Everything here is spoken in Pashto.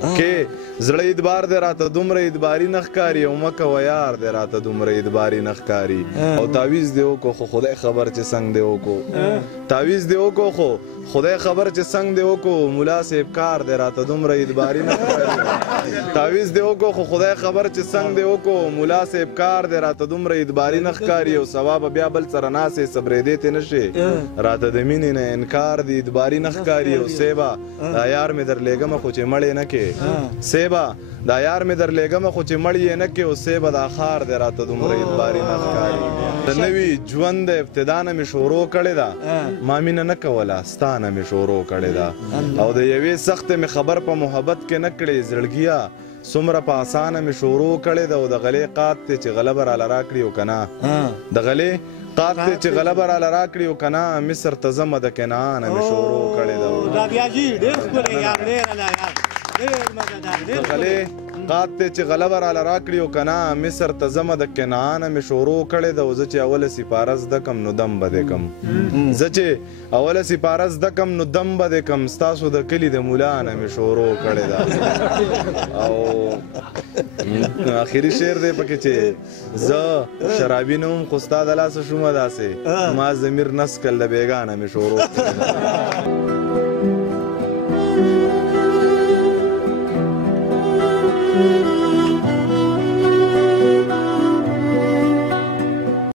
کې زړه اعتبار دی راته دومره اعتباري نه ښکاري او مه کوه یار دی راته دومره اعتباري نه ښکاري او تعویز دی وکړو خو خدای خبر چې څنګه دی وکړو تعویز دی وکړو خو خدای خبر چې څنګه دی وکړو ملا صاحب کار دی راته دومره اعتباري نه ښکاري تعویز دی وکړو خو خدای خبر چې څنګه دی وکړو ملا صاحب کار دی راته دومره اعتباري نه ښکاري او ثواب بیا بل سره ناستې صبرېدې ته نه شي راته د مینې نه انکار دی اعتباري نه ښکاري او سیبا دا یار مې درلېږمه خو چې مړې نه کې سیبا دا یار مې درلېږمه خو چې مړ یې نه کې او سیبه دا خار دی راته دومره اعتباري نه ښکاري د نوي ژوند د ابتدا نه مې شروع کړې ده ما مینه نه کوله ستا نه مې شروع کړې ده او د یوې سختې مې خبر په محبت کې نه کړې زړګیه څومره په اسانه مې شروع کړې ده او د غلې قات ته چې غلبه راله راکړي او که نه د غلې قات ته چې غلبه راله راکړي او که نه مصر ته ځمه د کنعانه مې شروع کړې ده دا بیا جي ډېر ښکلی یار ډېره ده یار ډېر مزهدار ډېر غلې قات ته چې غلبه راله راکړي او که نه مصر ته ځمه د کنعانه مې شروع کړې ده او زه چې اوله سپاره زده کم نو دم به دې کم زه چې اوله سپاره زده کم نو دم به دې کم ستاسو د کلي د ملا نه مې شروع کړې ده او آخري شعر دی پکې چې زه شرابي نه وم خو ستا د لاسه شومه داسې ما ضمیر نسکل د بېګانه مې شروع کړې ده